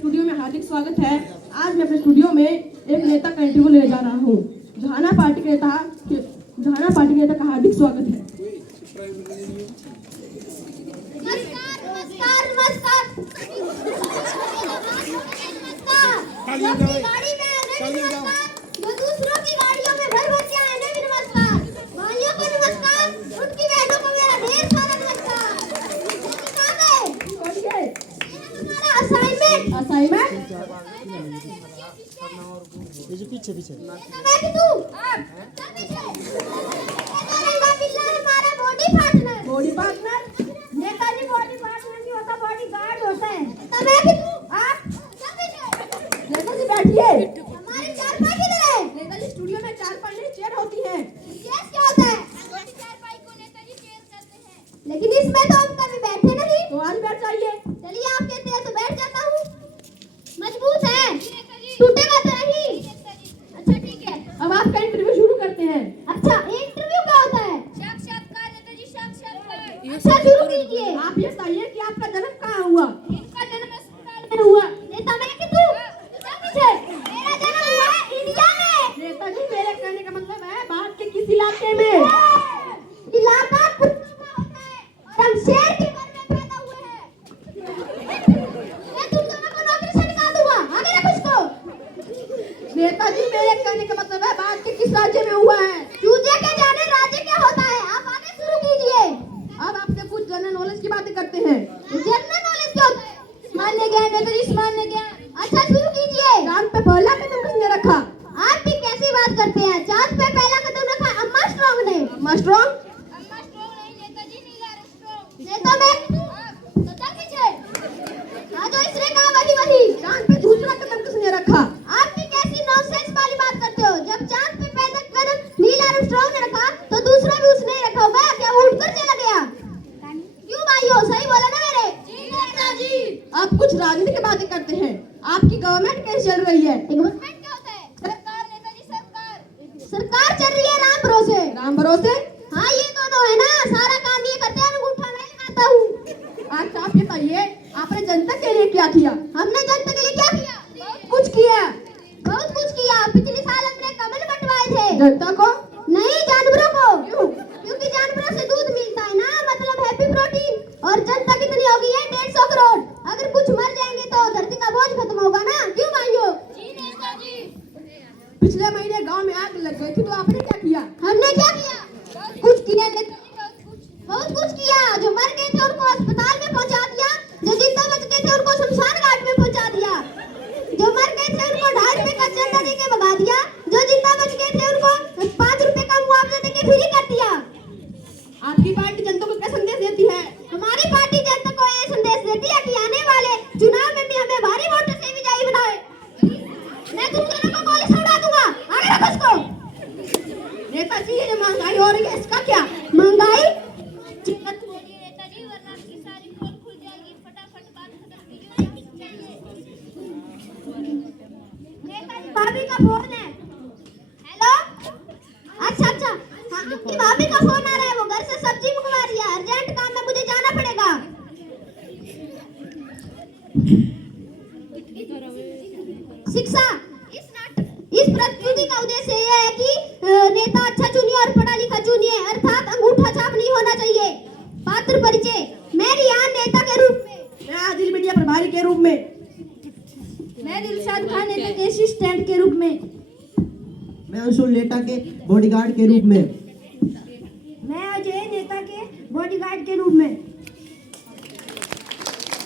Studio में हार्दिक स्वागत है। आज मैं अपने स्टूडियो में एक नेता का इंटरव्यू ले जा रहा हूँ। जहाना पार्टी के नेता का हार्दिक स्वागत है। नमस्कार नमस्कार गाड़ी में आने भी नमस्कार, जो दूसरों की गाड़ियों में भर भर के आने भी नमस्कार। भाइयों को नमस्कार, उनकी बहनों को मेरा ढेर सारा नमस्कार। हमारा असाइनमेंट पीछे पीछे हमारा body partner Netaji body partner नहीं होता, बॉडी गार्ड होता है। नेताजी बैठिए। हमारे चारपाई किधर है? नेताजी स्टूडियो में चारपाई नहीं चेयर होती है। चेयर क्या होता है? चारपाई को नेताजी चेयर कहते हैं। लेकिन इसमें तो हम कभी बैठे नहीं। तो आज बैठ जाइए। चलिए आप कहते हैं तो बैठ जाता हूँ। मजबूत है, टूटेगा तो नहीं। अच्छा ठीक है, अब आपका इंटरव्यू शुरू करते हैं। अच्छा इंटरव्यू क्या होता है? साक्षात्कार नेताजी साक्षात्कार। अच्छा शुरू कीजिए। आप ये बताइए कि आपका जन्म कहाँ हुआ? इनका जन्म अस्पताल में हुआ। नेता मैं कि तू पीछे, मेरा जन्म हुआ है इंडिया में। नेताजी मेरे कहने का मतलब है भारत के किस इलाके में? इलाका कुत्ता का होता है और हम शेर के घर में पैदा हुए हैं। मैं तुम दोनों को नौकरी से निकाल दूंगा, आगे रख उसको। नेताजी मेरे कहने का मतलब है भारत के किस राज्य में हुआ है? चूजे के जाने राज्य क्या होता है, आप आगे शुरू कीजिए। अब आपसे कुछ जनरल नॉलेज की बातें करते हैं। जनरल नॉलेज क्या होता है? मान्य ज्ञान नेताजी, मान्य ज्ञान। अच्छा शुरू कीजिए। चांद पे पहला कदम किसने रखा? आप भी कैसी बात करते हैं? चांद पे पहला कदम रखा अम्मा स्ट्रॉन्ग ने। अम्मा स्ट्रॉन्ग? अम्मा स्ट्रॉन्ग नहीं, नेताजी नील आर्मस्ट्रॉन्ग। नेता मैं तो चल पीछे। हाँ जो इसने कहा वही। चांद पे दूसरा कदम किसने रखा? आप भी कैसी नॉनसेंस वाली बात करते हो? जब चांद पे पहला कदम नील आर्मस्ट्रॉन्ग ने रखा तो दूसरा भी उसने ही रखा होगा। क्या वो उड़कर चला गया? क्यों भाइयों, सही बोला ना मेरे? जी नेताजी। अब कुछ राजनीति की बातें करते हैं। आपकी गवर्नमेंट कैसी चल रही है? गवर्नमेंट क्या होता है? सरकार नेताजी सरकार। सरकार चल रही है राम भरोसे। राम भरोसे? हाँ ये दोनों है ना, सारा काम ये करते हैं, अंगूठा मैं लगाता हूँ। आज आप बताइए आपने जनता के लिए क्या किया? हमने जनता के लिए क्या किया? कुछ किया। बहुत कुछ किया। पिछले साल हमने कमल बंटवाए थे। जनता को? नहीं, जानवरों को। क्यों? क्योंकि जानवरों से दूध मिलता है ना, मतलब हैप्पी प्रोटीन। और जनता कितनी होगी है? 150 करोड़। अगर कुछ मर जाएंगे तो धरती का बोझ खत्म होगा ना। क्यों भाइयों? जी नेताजी। पिछले महीने गांव में आग लग गई थी तो आपने क्या किया? हमने क्या किया? कुछ किया नेताजी, बहुत कुछ किया। जो मर गए थे उनको अस्पताल में पहुंचा दिया, जो जिंदा बच गए थे उनको शमशान घाट में पहुंचा दिया, जो मर गए थे उनको 2.5 रुपए का चंदा देके भगा दिया, जो जिंदा बच गए थे उनको 5 रुपए का मुआवजा देके फ्री कर दिया। आपकी पार्टी जनता को क्या संदेश देती है? हमारी पार्टी जनता को ये संदेश देती है कि आने वाले चुनाव में भी हमें भारी वोटों से विजयी बनाए। मैं तुम दोनों को गोली से उड़ा दूंगा, आगे रखो उसको। नेताजी ये जो महंगाई हो रही है इसका क्या? महंगाई बोलिए नेताजी, वरना आपकी सारी पोल खुल जाएगी। फटाफट बात खत्म कीजिए। नेताजी भाभी का फोन है। हेलो, अच्छा हाँ, आपकी भाभी का फोन आ रहा है, वो घर से सब्जी मंगवा रही है, अर्जेंट काम में मुझे जाना पड़ेगा। शिक्षा इस प्रस्तुति का उद्देश्य यह है कि नेता अच्छा चुनिए और पढ़ा लिखा चुनिए, अर्थात अंगूठा छाप नहीं होना चाहिए। पात्र परिचय, मैं रियान नेता के रूप में। मैं आदिल मीडिया प्रभारी के रूप में। मैं दिलशाद खान नेता के असिस्टेंट के रूप में। मैं अंशुल नेता के बॉडीगार्ड के रूप में। मैं अजय नेता के बॉडीगार्ड के रूप में।